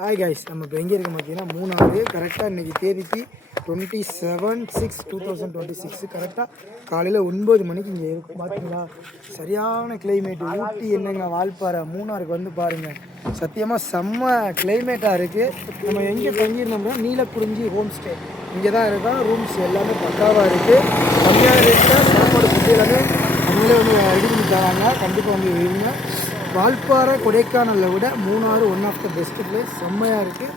Hi guys, நம்ம இப்போ எங்கே இருக்க பார்த்தீங்கன்னா மூணாவது. கரெக்டாக இன்றைக்கி தேதிக்கு 27/6/2026 கரெக்டாக காலையில் 9 மணிக்கு இங்கே இருக்கும். பார்த்தீங்களா, சரியான கிளைமேட்டு. ஊட்டி என்னங்க வால்பாறை மூணாருக்கு வந்து பாருங்கள், சத்தியமாக செம்ம கிளைமேட்டாக இருக்குது. நம்ம எங்கே தங்கியிருந்தோம்னா நீலக்குறிஞ்சி ஹோம் ஸ்டே, இங்கே தான் இருக்கோம். ரூம்ஸ் எல்லாமே பக்காவாக இருக்குது. கம்மியான ரேட்டில் சாப்பாடு ஃபுட்டு எல்லாமே அவங்களே வந்து ரெடி பண்ணி தராங்க. கண்டிப்பாக வந்து இருங்க. வால்பாறை கொடைக்கானலை விட Munnar one of the best place. செம்மையாக இருக்குது.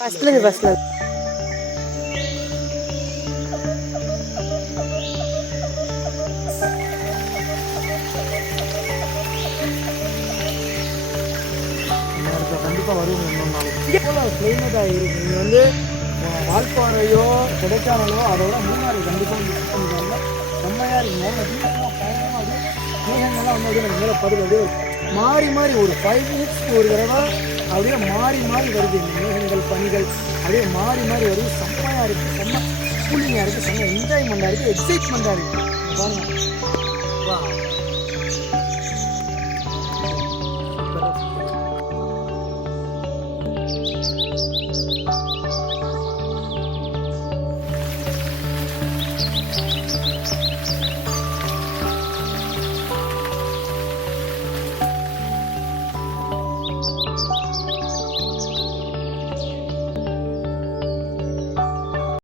ஃபஸ்ட்லேருந்து ஃபஸ்ட்டில் கண்டிப்பாக வருவோம். இன்னொரு நாளைக்கு கிளைமேட்டாக இருக்குது. நீங்கள் வந்து வால்பாறையோ கொடைக்கானலோ அதோட மூணாறு கண்டிப்பாக மிஸ் பண்ணிக்காங்க. செம்மையாக இருக்குங்க. பயங்கரமாக மேகங்கள்லாம் வந்து அப்படியே நம்ம மேலே படுவது மாறி மாறி ஒரு 5 minutes ஒரு தடவை அப்படியே மாறி மாறி வருது. மேகங்கள் பனிகள் அப்படியே மாறி மாறி வருது. செம்மையாக இருக்குது. செம்ம கூலிங்காக இருக்குது. செம்ம என்ஜாய்மெண்ட்டாக இருக்குது. எக்ஸைட்மெண்ட்டாக இருக்குது. பாருங்கள்.